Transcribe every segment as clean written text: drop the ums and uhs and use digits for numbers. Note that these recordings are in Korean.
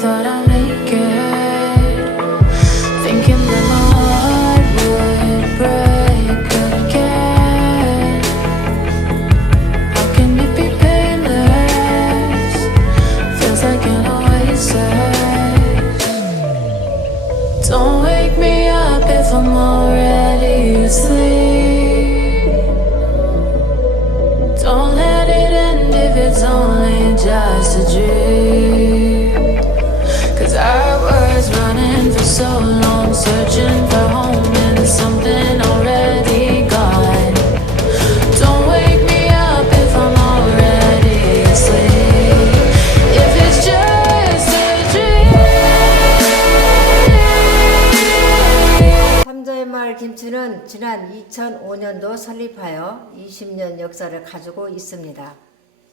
thought I'd make it, thinking that my heart would break again. How can it be painless? Feels like an oasis. Don't wake me up if I'm already asleep. Don't let it end if it's only just a dream. 'Cause our words running for so long, searching for home in something already gone. Don't wake me up if I'm already asleep. If it's just a dream. 참자연마을 김치는 지난 2005년도 설립하여 20년 역사를 가지고 있습니다.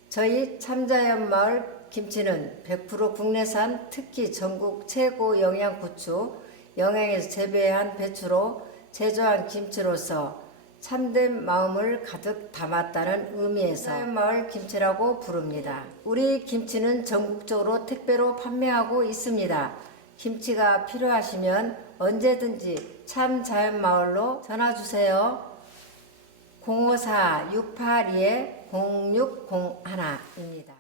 저희 참자연마을 김치는 100% 국내산, 특히 전국 최고 영양고추, 영양에서 재배한 배추로 제조한 김치로서 참된 마음을 가득 담았다는 의미에서 참자연마을 김치라고 부릅니다. 우리 김치는 전국적으로 택배로 판매하고 있습니다. 김치가 필요하시면 언제든지 참자연마을로 전화주세요. 054-682-0601입니다.